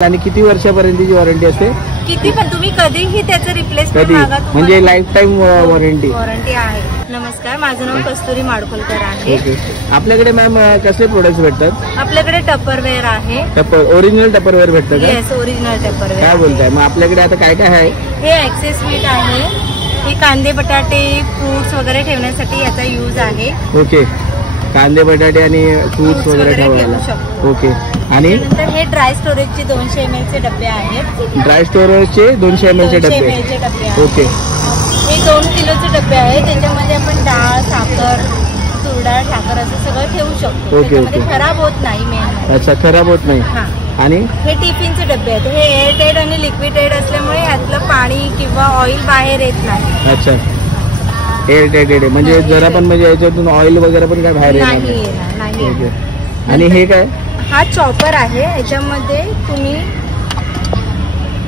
आणि किती वर्षापर्यंतची वॉरंटी असते? किती पण तुम्ही कधीही त्याचं रिप्लेसमेंट कधी मागा, म्हणजे लाईफ टाइम वॉरंटी आहे. नमस्कार, माझं नाव कस्तुरी माडकोलकर आहे. आपल्याकडे मॅम कसले प्रोडक्ट्स भेटतात? आपल्याकडे टपरवेअर आहे. ओरिजिनल टपरवेअर भेटतं का? Yes, original Tupperware. काय बोलताय? मग आपल्याकडे आता काय काय आहे? हे ऍक्सेस मीट आहे. हे कांदे बटाटे फ्रूट्स वगैरे ठेवण्यासाठी याचा यूज आहे. ओके, कांदे बटाटे आणि फ्रूट्स वगैरे ठेवायला. ओके, आणि नंतर हे ड्राय स्टोरेजचे 200 ml चे डबे आहेत. ड्राय स्टोरेजचे 200 ml चे डबे. ओके, हे 2 किलोचे डबे आहेत. त्याच्यामध्ये आपण डाळ, साखर, तुरडाळ, साखर असं सगळं ठेवू शकतो. ओके, खराब होत नाही. मेन अच्छा, खराब होत नाही. आणि हे टिफिनचे डबे आहेत. हे एअरटाईट आणि लिक्विडेड असल्यामुळे यातलं पाणी किंवा ऑइल बाहेर येत नाही. अच्छा, एअरटाईट आहे म्हणजे जरा पण म्हणजे याच्यातून ऑइल वगैरे पण काय बाहेर येणार नाही. ओके, आणि हे काय? हा चॉपर आहे. याच्यामध्ये तुम्ही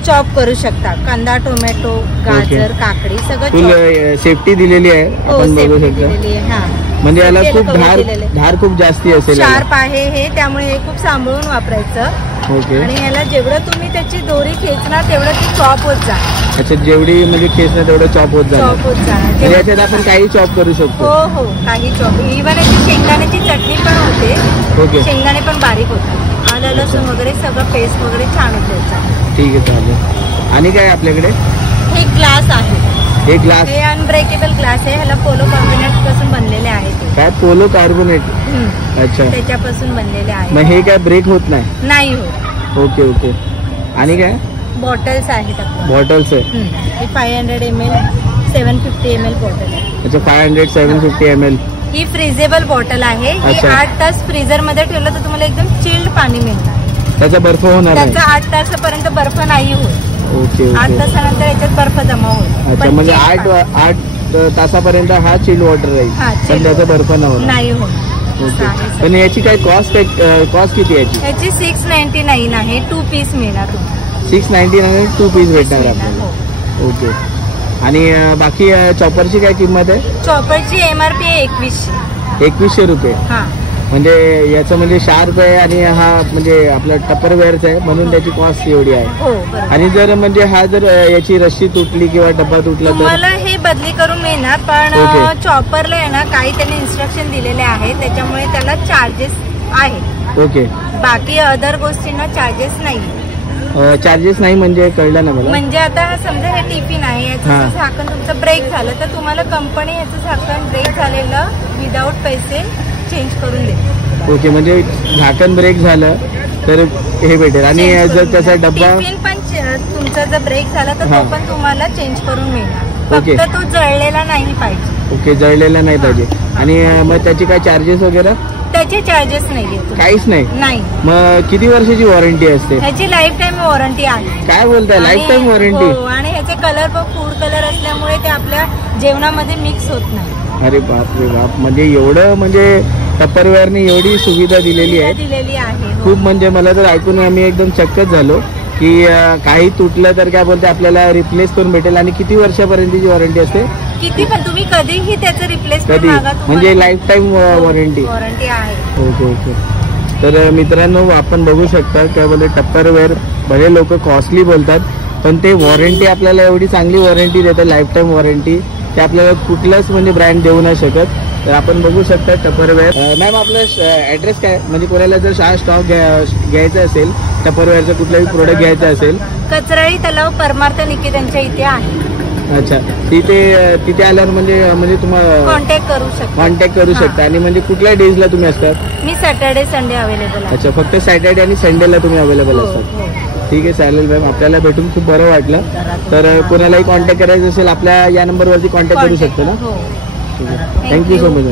चॉप करू शकता. कांदा, टोमॅटो, गाजर, काकडी सगळं फुल सेफ्टी दिलेली आहे. आपण बघू शकता. म्हणजे याला खूप धार खूप जास्ती असेल. शार्प आहे हे, त्यामुळे हे खूप सांभाळून वापरायचं. ओके, आणि याला जेवढं तुम्ही त्याची दोरी खेचणार तेवढं ती चॉप होत जाणार. अच्छा, जेवढी म्हणजे खेचणार तेवढं चॉप होत जाणार. याच्यात आपण काही चॉप करू शकतो. हो, काही चॉप. इव्हन याची शेंगदाण्याची चटणी पण होते. ओके, शेंगदाणे पण बारीक होतात. आलं लसूण वगैरे सगळं पेस्ट वगैरे छान होते. ठीक आहे, चालेल. आणि काय आपल्याकडे? हे ग्लास आहे. हे ग्लास, हे अनब्रेकेबल ग्लास आहे. ह्याला पोलो कार्बोनेट पासून बनलेले आहे. काय? Polo carbonate. अच्छा, त्याच्यापासून बनलेले आहे. मग हे काय ब्रेक होत नाही होत. ओके ओके, आणि काय? बॉटल्स आहेत. बॉटल्स आहे. हे 500 ml 750 ml बॉटल आहे. अच्छा, 500 750 ml. ही फ्रीजेबल बॉटल आहे. ही 8 तास फ्रीजर मध्ये ठेवलं तर तुम्हाला एकदम चिल्ड पाणी मिळणार. त्याचा बर्फ होणार नाही? त्याचा 8 तासापर्यंत बर्फ नाही होत. ओके, 8 तासानंतर याच्यात बर्फ जमा होईल. अच्छा, म्हणजे 8 तासापर्यंत हा चिल्ड वॉटर राहील, पण त्याचा बर्फ नाही होत. ओके, पण याची काय कॉस्ट किती आहे? याची 699 आहे. 2 पीस मिळणार. 699 2 पीस भेटणार आपल्याला. ओके, आणि बाकी चॉपरची काय किंमत आहे? चॉपरची MRP आहे 2100 रुपये. म्हणजे याचं म्हणजे शार्प आहे आणि हा म्हणजे आपला टपरवेअरचा आहे म्हणून त्याची कॉस्ट एवढी आहे. आणि जर म्हणजे हा जर याची रस्सी तुटली किंवा डब्बा तुटला तर तुम्हाला हे बदली करून मिळणार. पण चॉपरला आहे ना काही त्यांनी इन्स्ट्रक्शन दिलेले आहेत, त्याच्यामुळे त्याला चार्जेस आहेत. ओके, बाकी अदर गोष्टींना चार्जेस नाही. चार्जेस नाही म्हणजे कळलं ना मला. म्हणजे आता समजा हे टिफिन आहे, याचं झाकण तुमचं ब्रेक झालं तर तुम्हाला कंपनी याचं झाकण ब्रेक झालेलं विदाऊट पैसे चेंज करून देते. ओके, म्हणजे झाकण ब्रेक झालं तर हे भेटेल. आणि जर त्याचा डब्बा पण तुमचा जर ब्रेक झाला तर तो पण तुम्हाला चेंज करून मिळणार. फक्त तो जळलेला नाही पाहिजे. ओके, जळलेला नाही पाहिजे. आणि मग त्याची काय चार्जेस वगैरे? त्याचे चार्जेस नाहीये. काहीच नाही. मग किती वर्षाची वॉरंटी असते? ह्याची लाईफ टाइम वॉरंटी आहे. काय बोलताय? Life time warranty? आणि ह्याचे कलर पण फूड कलर असल्यामुळे ते आपल्या जेवणामध्ये मिक्स होत नाही. अरे बाप रे बाप, म्हणजे एवढं म्हणजे टपरवेअरने एवढी सुविधा दिलेली आहे. खूप म्हणजे मला तर ऐकून आम्ही एकदम चक्कच झालो की काही तुटलं तर काय बोलते आपल्याला रिप्लेस करून भेटेल. आणि किती वर्षापर्यंतची वॉरंटी असते? किती पण तुम्ही कधीही त्याचं रिप्लेसमेंट मागा, म्हणजे लाईफ टाइम वॉरंटी आहे. ओके. तर मित्रांनो, आपण बघू शकता काय बोलते टपरवेअर भले लोक कॉस्टली बोलतात पण ते वॉरंटी आपल्याला एवढी चांगली वॉरंटी देतात, लाईफ टाइम वॉरंटी. ते आपल्याला कुठलाच म्हणजे ब्रँड देऊ नाही शकत. तर आपण बघू शकता टपरवेअर. मॅम, आपला ऍड्रेस काय? म्हणजे कोणाला जर स्टॉक घ्यायचा असेल, टपरवेअरचा कुठलाही प्रोडक्ट घ्यायचा असेल, कचराळी तलाव परमार्थ निकेतनच्या इथे आहे. अच्छा, तिथे आल्यावर म्हणजे तुम्हाला कॉन्टॅक्ट करू शकता. आणि म्हणजे कुठल्या डेजला तुम्ही असतात? मी सॅटर्डे संडे अवेलेबल आहे. अच्छा, फक्त सॅटर्डे आणि संडेला तुम्ही अवेलेबल असतात. ठीक आहे, चालेल मॅम. आपल्याला भेटून खूप बरं वाटलं. तर कोणालाही कॉन्टॅक्ट करायचं असेल आपल्या या नंबरवरती कॉन्टॅक्ट करू शकतो ना? ठीक आहे, थँक्यू सो मच.